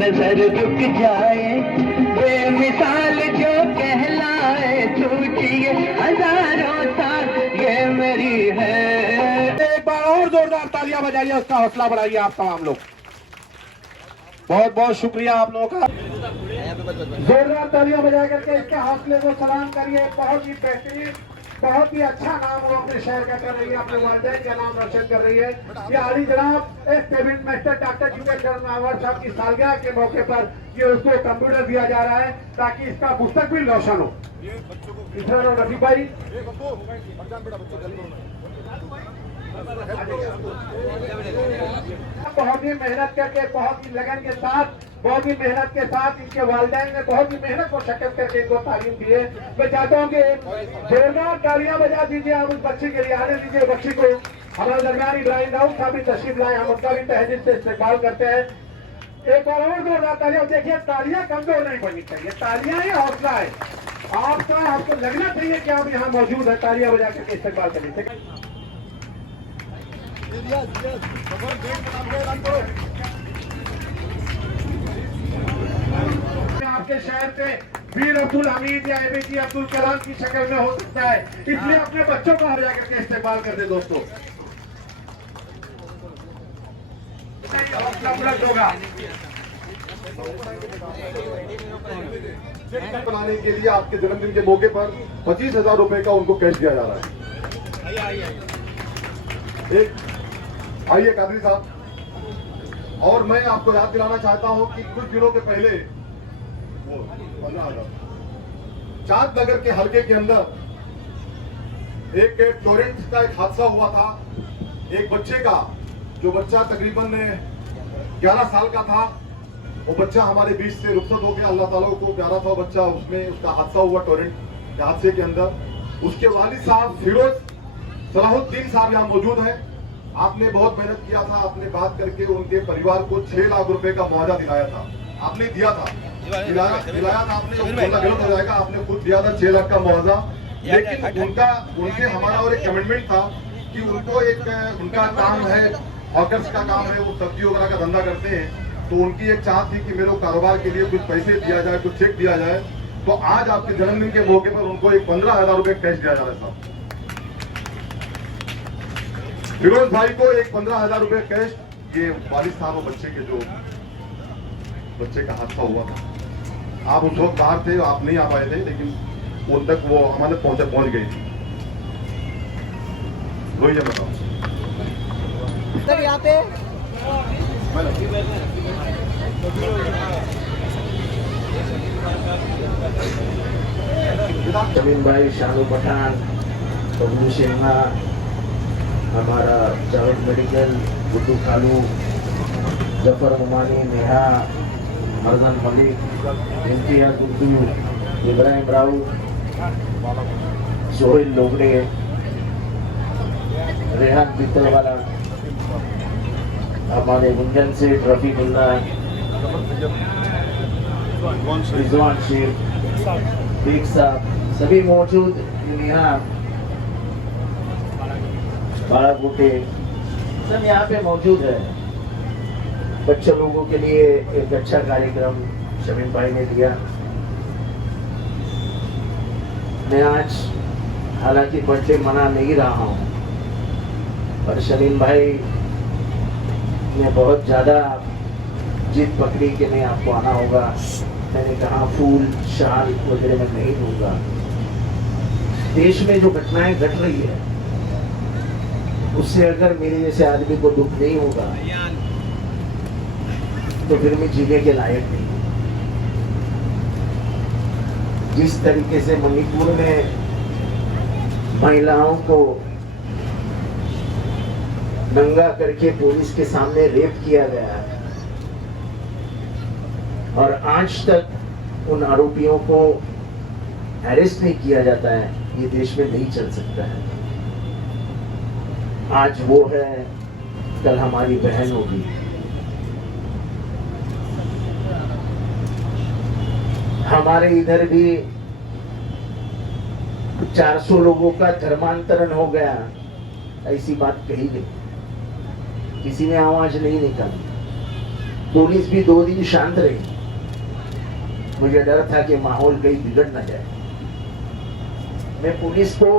नजर रुक जाए, बेमिसाल जो कहलाए, सोचिए हजारों साल ये मेरी है। एक बार और जोरदार तालियां बजाइए, उसका हौसला बढ़ाइए आप तमाम लोग। बहुत बहुत शुक्रिया आप लोगों का। जोरदार तालियां बजा करके इसके हौसले को सलाम करिए। बहुत ही बेहतरीन, बहुत ही अच्छा नाम वो अपने शहर का कर रही है, अपने वालिदैन का नाम रोशन कर रही है। ये आली जनाब एक कैबिनेट मिनिस्टर डॉक्टर जुबेर शरण नावर साहब की सालगिरह के मौके पर ये उसको कंप्यूटर दिया जा रहा है ताकि इसका मुस्तकबिल रोशन हो। रफीक भाई बहुत ही मेहनत करके, बहुत ही लगन के साथ, बहुत ही मेहनत के साथ इनके वालिदैन ने बहुत ही मेहनत और शक्ल करके इनको तालीम दी है। मैं चाहता हूँ कि जोरदार तालियां बजा दीजिए, आप उस बच्ची के लिए आने दीजिए। बच्ची को हमारे दरमियान इब्राहिम दाऊद साहब भी तशरीफ लाए, हम उनका भी तहजीब से इस्तेमाल करते हैं। एक बार और जोरदार तालियां। देखिए तालियां कमजोर नहीं बननी चाहिए, तालियां ही हौसला है आपका। आपको लगना चाहिए कि आप यहाँ मौजूद है, तालियां बजा करके इस्तेमाल करिए। आपके शहर से वीर अब्दुल हमीद या एपीजे अब्दुल कलाम की शक्ल में हो सकता है, इसलिए अपने बच्चों को हर जाकर के इस्तेमाल कर दे दोस्तों। हौसला बुलंद होगा। बनाने के लिए आपके जन्मदिन के मौके पर 25,000 रुपए का उनको कैश दिया जा रहा है। एक आइए कादरी साहब। और मैं आपको याद दिलाना चाहता हूं कि कुछ दिनों के पहले वो 15,000 चांदनगर के हलके के अंदर एक टोरेंट का एक हादसा हुआ था। एक बच्चे का, जो बच्चा तकरीबन 11 साल का था, वो बच्चा हमारे बीच से रुखसत हो गया। अल्लाह ताला को प्यारा था बच्चा, उसमें उसका हादसा हुआ टोरेंट के हादसे के अंदर। उसके वालिद साहब फिरोज सलाहुद्दीन साहब यहाँ मौजूद है। आपने बहुत मेहनत किया था, आपने बात करके उनके परिवार को 6 लाख रुपए का मुआवजा दिलाया था। आपने दिया था, दिलाया था आपने, गलत हो जाएगा, आपने खुद दिया था 6 लाख का मुआवजा। लेकिन उनसे हमारा और एक कमिटमेंट था कि उनको एक, उनका काम है हॉकर्स का काम है, वो सब्जी वगैरह का धंधा करते हैं, तो उनकी एक चाह थी कि मेरे कारोबार के लिए कुछ पैसे दिया जाए, कुछ चेक दिया जाए। तो आज आपके जन्मदिन के मौके पर उनको एक 15,000 रुपए कैश दिया जा रहा है साहब। फिरोज भाई को एक 15,000 रुपए कैश, ये वालिद साहब और बच्चे के, जो बच्चे का हादसा हुआ था। आप उस वक्त बाहर थे, आप नहीं आ पाए थे, लेकिन उन तक वो हमारे पहुंच गई थी। वही जब बताओ सर यहाँ पे जमीन भाई, शानू पठान, बबलू सिन्हा, हमारा जावेद मेडिकल, गुड्डू खालू, जफर उमानी, नेहा, मरजन मलिक, इम्तियाज गुड्डू, इब्राहिम राउत, सोहेल लोगड़े, रेहान पित्तलवाला, हमारे गुंजन सेठ, रफीकुल्ला, रिजवान शेख, बेग साहब, सभी मौजूद यहाँ बारह बूटे सब यहाँ पे मौजूद है। बच्चे लोगों के लिए एक अच्छा कार्यक्रम शमीम भाई ने दिया। मैं आज हालांकि बर्थडे मना नहीं रहा हूँ, पर शमीम भाई ने बहुत ज्यादा जिद पकड़ी कि नहीं, आपको आना होगा। मैंने कहा फूल शाल वगैरह में नहीं दूंगा। देश में जो घटनाएं घट रही है उससे अगर मेरे जैसे आदमी को दुख नहीं होगा तो फिर मैं जीने के लायक नहीं। जिस तरीके से मणिपुर में महिलाओं को नंगा करके पुलिस के सामने रेप किया गया है और आज तक उन आरोपियों को अरेस्ट नहीं किया जाता है, ये देश में नहीं चल सकता है। आज वो है, कल हमारी बहन होगी। हमारे इधर भी 400 लोगों का धर्मांतरण हो गया, ऐसी बात कही गई, किसी ने आवाज नहीं निकाली। पुलिस भी 2 दिन शांत रही। मुझे डर था कि माहौल कहीं बिगड़ न जाए। मैं पुलिस को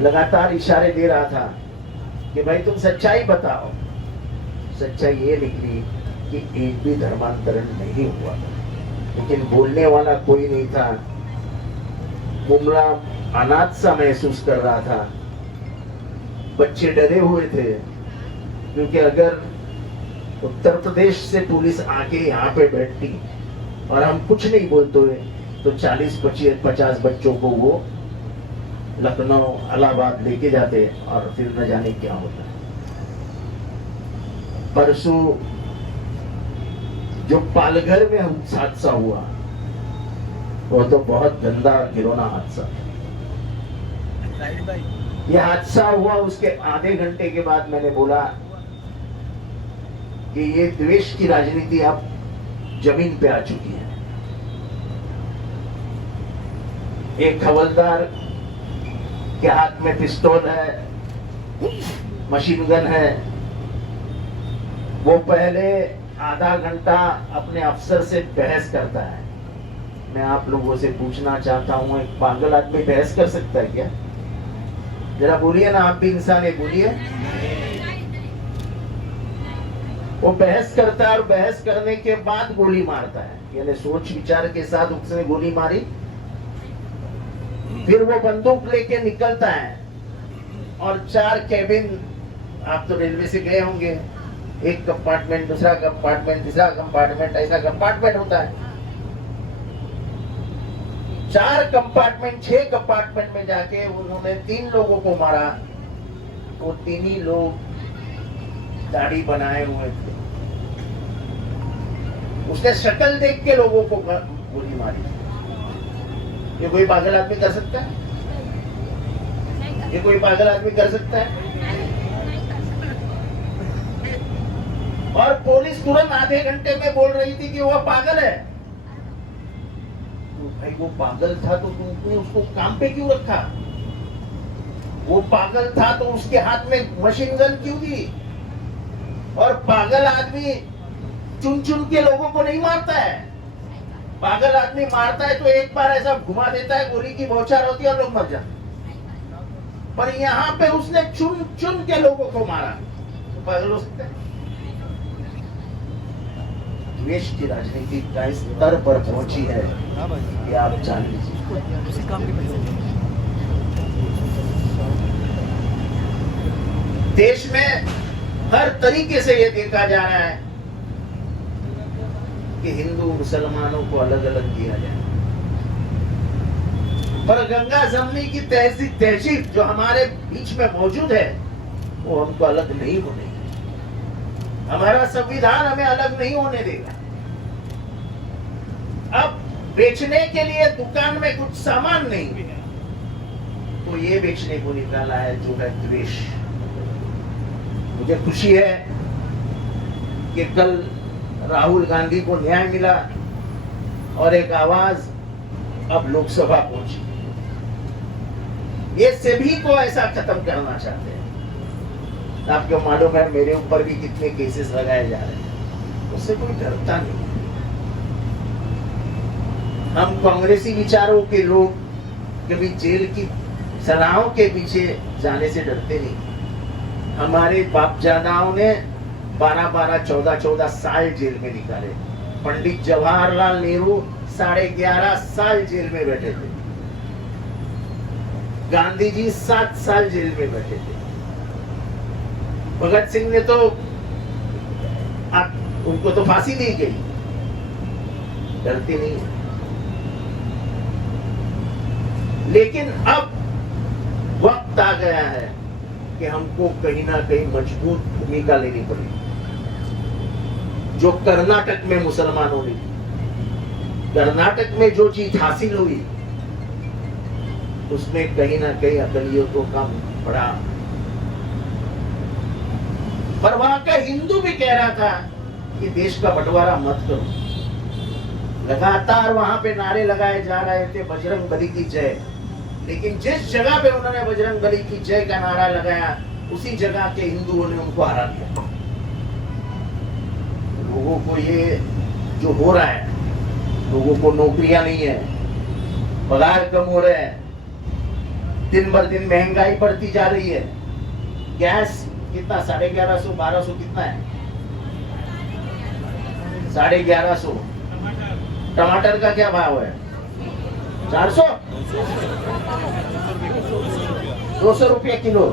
लगातार इशारे दे रहा था कि भाई तुम सच्चाई बताओ। सच्चाई ये निकली कि एक भी धर्मांतरण नहीं हुआ, लेकिन बोलने वाला कोई नहीं था। मुमला अनाथ सा महसूस कर रहा था। बच्चे डरे हुए थे, क्योंकि अगर उत्तर प्रदेश से पुलिस आके यहाँ पे बैठती और हम कुछ नहीं बोलते हुए तो 40-50 बच्चों को वो लखनऊ इलाहाबाद लेके जाते और फिर न जाने क्या होता। परसों जो पालघर में हादसा हुआ वो तो बहुत गंदा घिनौना हादसा। ये हादसा हुआ उसके आधे घंटे के बाद मैंने बोला कि ये द्वेष की राजनीति अब जमीन पे आ चुकी है। एक हवलदार के हाथ में पिस्तौल है, मशीन गन है। वो पहले आधा घंटा अपने अफसर से बहस करता है। मैं आप लोगों से पूछना चाहता हूं, एक पागल आदमी बहस कर सकता है क्या? जरा बोलिए ना, आप भी इंसान है, बोलिए। वो बहस करता है और बहस करने के बाद गोली मारता है, यानी सोच विचार के साथ उसने गोली मारी। फिर वो बंदूक लेके निकलता है और 4 केबिन, आप तो रेलवे से गए होंगे, एक कंपार्टमेंट, दूसरा कंपार्टमेंट, तीसरा कंपार्टमेंट, ऐसा कंपार्टमेंट होता है। 4 कंपार्टमेंट, 6 कंपार्टमेंट में जाके उन्होंने 3 लोगों को मारा। वो 3 ही लोग दाढ़ी बनाए हुए थे। उसने शक्ल देख के लोगों को गोली मारी। ये कोई पागल आदमी कर सकता है? ये कोई पागल आदमी कर सकता है? और पुलिस तुरंत आधे घंटे में बोल रही थी कि वो पागल है। तो भाई वो पागल था तो तुमने उसको काम पे क्यों रखा? वो पागल था तो उसके हाथ में मशीन गन क्यों दी? और पागल आदमी चुन चुन के लोगों को नहीं मारता है। पागल आदमी मारता है तो एक बार ऐसा घुमा देता है, गोली की बौछार होती है और लोग मर जाते। पर यहाँ पे उसने चुन चुन के लोगों को मारा, तो पागल हो सकता है? द्वेष की राजनीति का इस स्तर पर पहुंची है कि आप जान लीजिए। देश में हर तरीके से ये देखा जा रहा है कि हिंदू मुसलमानों को अलग अलग किया जाए, पर गंगा जमनी की तहजीब जो हमारे बीच में मौजूद है वो हमको अलग नहीं होने देगा। हमारा संविधान हमें अलग नहीं होने देगा। अब बेचने के लिए दुकान में कुछ सामान नहीं है तो ये बेचने को निकाला है जो है द्वेष। मुझे खुशी है कि कल राहुल गांधी को न्याय मिला और एक आवाज अब लोकसभा पहुंची। ये सभी को ऐसा खत्म करना चाहते हैं। आपको मालूम है मेरे ऊपर भी कितने केसेस लगाए जा रहे हैं, उससे कोई डरता नहीं। हम कांग्रेसी विचारों के लोग कभी जेल की सलाहों के पीछे जाने से डरते नहीं। हमारे बापजादाओं ने 12-12, 14-14 साल जेल में निकाले। पंडित जवाहरलाल नेहरू 11.5 साल जेल में बैठे थे। गांधी जी 7 साल जेल में बैठे थे। भगत सिंह ने तो उनको तो फांसी दी गई, डरते नहीं। लेकिन अब वक्त आ गया है कि हमको कहीं ना कहीं मजबूत भूमिका लेनी पड़ेगी। जो कर्नाटक में मुसलमानों ने, कर्नाटक में जो चीज हासिल हुई उसमें कहीं ना कहीं अकलियतों का बड़ा, पर वहां का हिंदू भी कह रहा था कि देश का बंटवारा मत करो। लगातार वहां पे नारे लगाए जा रहे थे बजरंग बली की जय, लेकिन जिस जगह पे उन्होंने बजरंग बली की जय का नारा लगाया उसी जगह के हिंदुओं ने उनको हरा दिया। लोगों को ये जो हो रहा है, लोगों को नौकरियां नहीं है, पगार कम हो रहे हैं, दिन भर दिन महंगाई बढ़ती जा रही है। गैस कितना 1150 1200 कितना है? 1150। टमाटर का क्या भाव है? 400 200 रुपये किलो।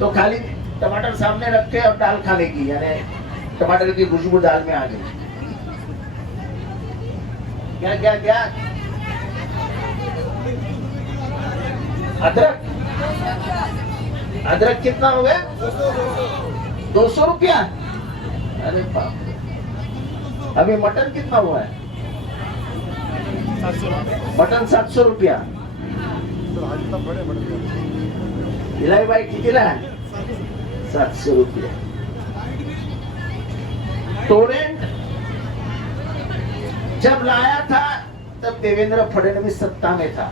तो खाली टमाटर सामने रखे और दाल खाने की, यानी टमाटर की खुशबू दाल में आ गई। क्या क्या क्या? अदरक, अदरक कितना हो गया? 200 रुपया। अरे बाप रे। अभी मटन कितना हुआ है? मटन 700 रुपया। इलाई भाई कितना है? 700 रुपया। टोरेंट जब लाया था तब देवेंद्र फडणवीस सत्ता में था।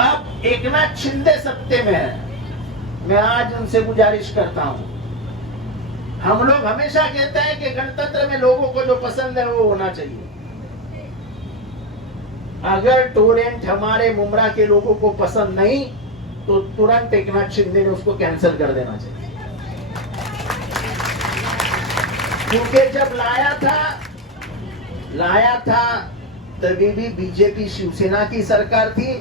अब एकनाथ शिंदे सत्ते में है। मैं आज उनसे गुजारिश करता हूं, हम लोग हमेशा कहते हैं कि गणतंत्र में लोगों को जो पसंद है वो होना चाहिए। अगर टोरेंट हमारे मुमरा के लोगों को पसंद नहीं तो तुरंत एकनाथ शिंदे ने उसको कैंसिल कर देना चाहिए। क्योंकि जब लाया था तभी भी बीजेपी शिवसेना की सरकार थी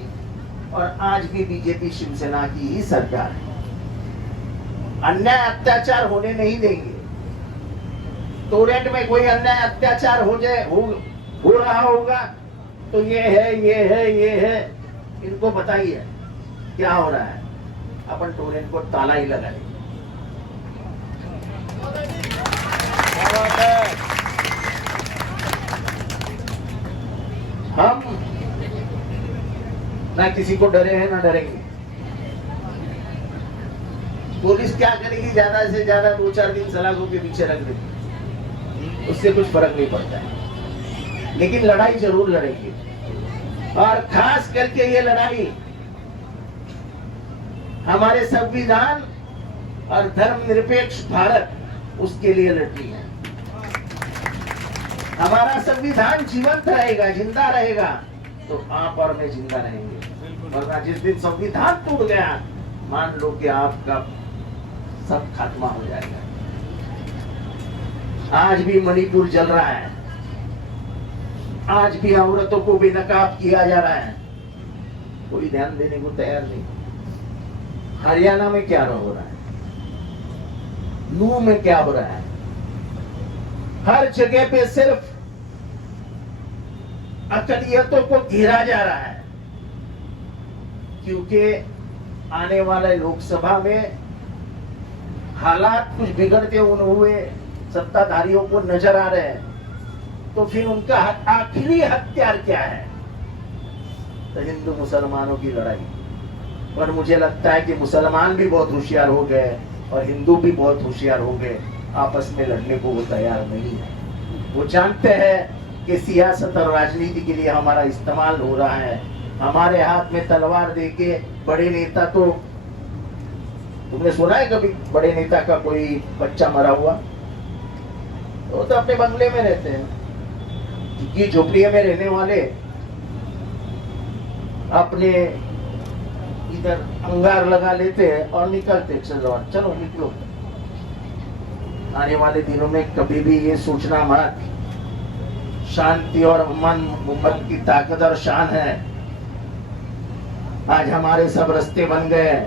और आज भी बीजेपी शिवसेना की ही सरकार है। अन्याय अत्याचार होने नहीं देंगे। टोरेंट में कोई अन्याय अत्याचार हो रहा होगा तो ये है, इनको बताइए क्या हो रहा है। अपन टोरेंट को ताला ही लगाएंगे। हम ना किसी को डरे हैं ना डरेंगे। पुलिस क्या करेगी? ज्यादा से ज्यादा 2-4 दिन सलाखों के पीछे रख देगी, उससे कुछ फर्क नहीं पड़ता है। लेकिन लड़ाई जरूर लड़ेगी, और खास करके ये लड़ाई हमारे संविधान और धर्मनिरपेक्ष भारत, उसके लिए लड़नी है। हमारा संविधान जीवंत रहेगा, जिंदा रहेगा तो आप और मैं जिंदा रहेंगे, वरना जिस दिन संविधान टूट गया मान लो कि आपका सब खात्मा हो जाएगा। आज भी मणिपुर जल रहा है, आज भी औरतों को बेनकाब किया जा रहा है, कोई ध्यान देने को तैयार नहीं। हरियाणा में क्या हो रहा है, नूह में क्या हो रहा है, हर जगह पे सिर्फ अकलियतों को घेरा जा रहा है। क्योंकि आने वाले लोकसभा में हालात कुछ बिगड़ते हुए सत्ताधारियों को नजर आ रहे हैं, तो फिर उनका आखिरी हथियार क्या है? तो हिंदू मुसलमानों की लड़ाई। और मुझे लगता है कि मुसलमान भी बहुत होशियार हो गए और हिंदू भी बहुत होशियार हो गए, आपस में लड़ने को वो तैयार नहीं है। वो जानते हैं कि सियासत और राजनीति के लिए हमारा इस्तेमाल हो रहा है। हमारे हाथ में तलवार देके बड़े नेता, तो तुमने सुना है कभी बड़े नेता का कोई बच्चा मरा हुआ? वो तो अपने बंगले में रहते हैं, झुग्गी झोपड़ियों में रहने वाले अपने इधर अंगार लगा लेते हैं और निकलते, चलो निकलो। आने वाले दिनों में कभी भी ये सोचना मत, शांति और अमन की ताकत और शान है। आज हमारे सब रास्ते बन गए हैं,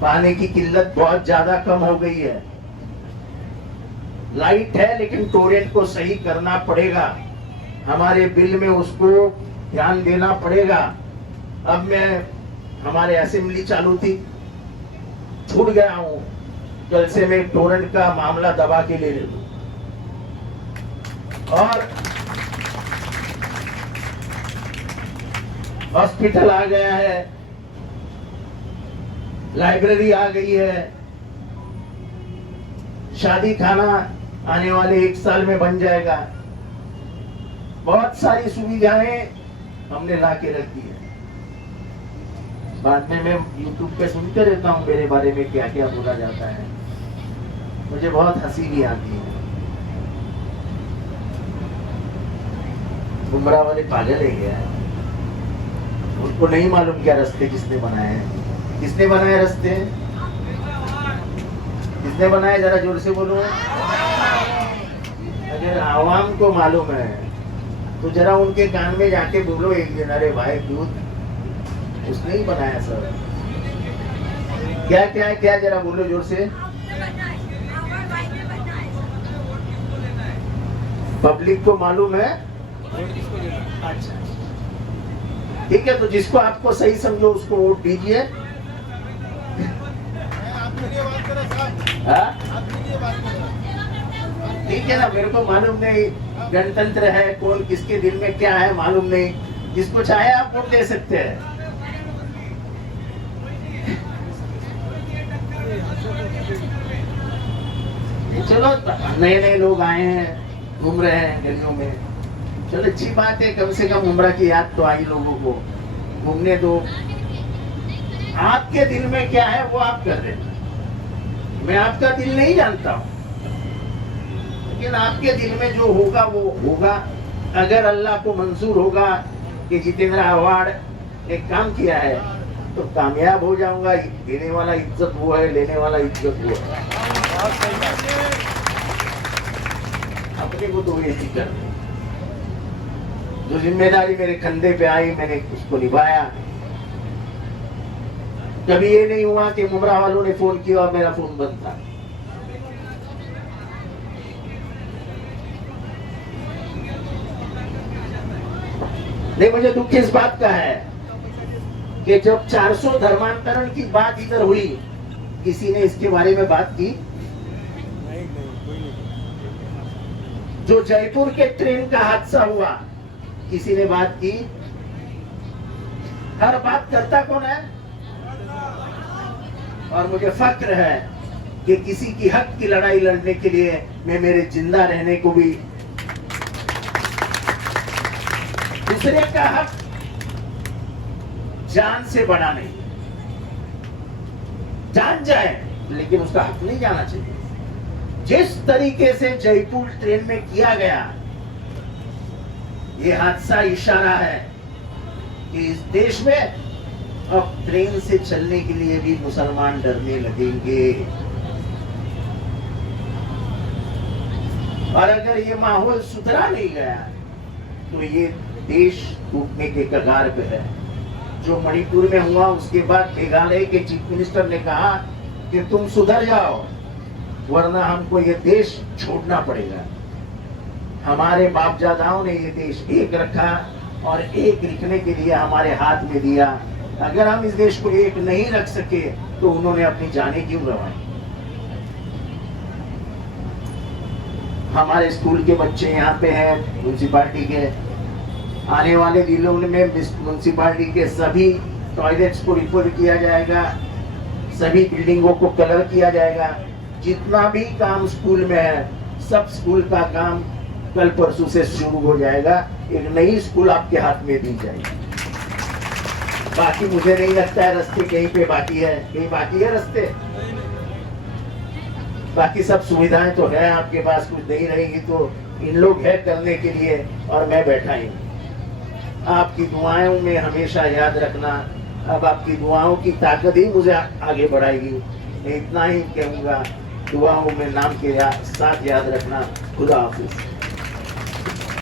पानी की किल्लत बहुत ज्यादा कम हो गई है। लाइट है लेकिन टोरेंट को सही करना पड़ेगा, हमारे बिल में उसको ध्यान देना पड़ेगा। अब मैं हमारे असेंबली चालू थी, छूट गया हूं, कल से मैं टोरेंट का मामला दबा के ले लूं। और हॉस्पिटल आ गया है, लाइब्रेरी आ गई है, शादी खाना आने वाले 1 साल में बन जाएगा। बहुत सारी सुविधाएं हमने ला के रख दी है। बाद में मैं YouTube पे सुनते रहता हूँ मेरे बारे में क्या क्या बोला जाता है। मुझे बहुत हंसी भी आती है। गुमराह वाले पागल है क्या? उनको नहीं मालूम क्या रास्ते किसने बनाए हैं। किसने बनाए रास्ते? किसने बनाए? जरा जोर से बोलो। अगर आवाम को मालूम है तो जरा उनके कान में जाके बोलो एक दिन, अरे भाई दूध उसने ही बनाया सर। क्या क्या है, क्या जरा बोलो जोर से। पब्लिक को मालूम है। अच्छा ठीक है, तो जिसको आपको सही समझो उसको वोट दीजिए। हाँ? ठीक है ना, मेरे को मालूम नहीं गणतंत्र है, कौन किसके दिल में क्या है मालूम नहीं। जिसको चाहे आप वोट दे सकते हैं। चलो नए नए लोग आए हैं, घूम रहे हैं गलियों में, चलो अच्छी बात है, कम से कम उम्र की याद तो आई लोगों को, घूमने दो। आपके दिल में क्या है वो आप कर रहे हैं, मैं आपका दिल नहीं जानता हूं, लेकिन आपके दिल में जो होगा वो होगा। अगर अल्लाह को मंजूर होगा कि जितेंद्र अवार्ड एक काम किया है तो कामयाब हो जाऊंगा। देने वाला इज्जत वो है, लेने वाला इज्जत वो है। अपने को तो ऐसी कर, जो जिम्मेदारी मेरे कंधे पे आई मैंने उसको निभाया। कभी ये नहीं हुआ कि मुमरा वालों ने फोन किया और मेरा फोन बंद था। नहीं, मुझे दुख इस बात का है कि जब 400 धर्मांतरण की बात इधर हुई, किसी ने इसके बारे में बात की? जो जयपुर के ट्रेन का हादसा हुआ, किसी ने बात की? हर बात करता कौन है? और मुझे फक्र है कि किसी की हक की लड़ाई लड़ने के लिए मैं मेरे जिंदा रहने को भी, दूसरे का हक जान से बड़ा नहीं, जान जाए लेकिन उसका हक नहीं जाना चाहिए। जिस तरीके से जयपुर ट्रेन में किया गया, ये हादसा इशारा है कि इस देश में अब ट्रेन से चलने के लिए भी मुसलमान डरने लगेंगे। और अगर ये माहौल सुधरा नहीं गया तो ये देश टूटने के कगार पे है। जो मणिपुर में हुआ उसके बाद मेघालय के चीफ मिनिस्टर ने कहा कि तुम सुधर जाओ वरना हमको ये देश छोड़ना पड़ेगा। हमारे बापजादाओं ने ये देश एक रखा और एक रखने के लिए हमारे हाथ में दिया। अगर हम इस देश को एक नहीं रख सके तो उन्होंने अपनी जानें क्यों गंवाई। हमारे स्कूल के बच्चे यहाँ पे हैं म्युनिसिपालिटी के, आने वाले दिनों में म्युनिसिपालिटी के सभी टॉयलेट्स को रिपेयर किया जाएगा, सभी बिल्डिंगों को कलर किया जाएगा। जितना भी काम स्कूल में है सब स्कूल का काम कल परसों से शुरू हो जाएगा। एक नई स्कूल आपके हाथ में दी जाएगी। बाकी मुझे नहीं लगता है रास्ते कहीं पे बाकी है, कहीं बाकी है रास्ते। बाकी सब सुविधाएं तो है आपके पास, कुछ नहीं रहेगी तो इन लोग है करने के लिए और मैं बैठा ही हूँ। आपकी दुआओं में हमेशा याद रखना, अब आपकी दुआओं की ताकत ही मुझे आगे बढ़ाएगी। मैं इतना ही कहूँगा, दुआओं में नाम के साथ याद रखना। खुदा हाफिज।